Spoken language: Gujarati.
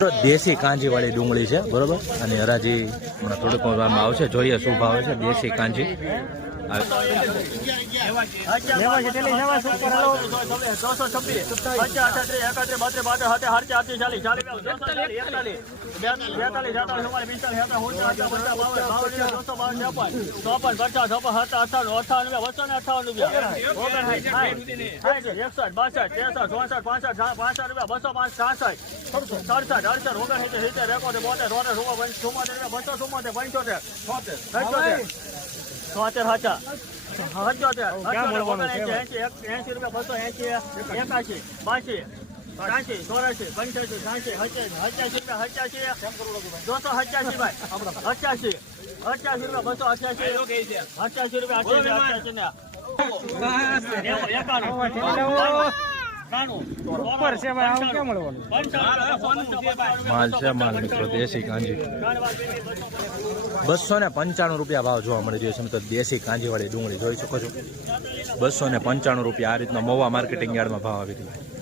દેશી કાંજીવાળી ડુંગળી છે બરોબર, અને હરાજી થોડુંક આવશે, જોઈએ શું ભાવ છે દેશી કાંજી. માલ છે માલ મિત્રો દેશી કાંજી 295 રૂપિયા ભાવ જોવા મળી રહ્યો છે. તો દેશી કાંજીવાળી ડુંગળી જોઈ શકો છો, 295 રૂપિયા આ રીતના મહુવા માર્કેટિંગ યાર્ડમાં ભાવ આવી રહ્યો છે.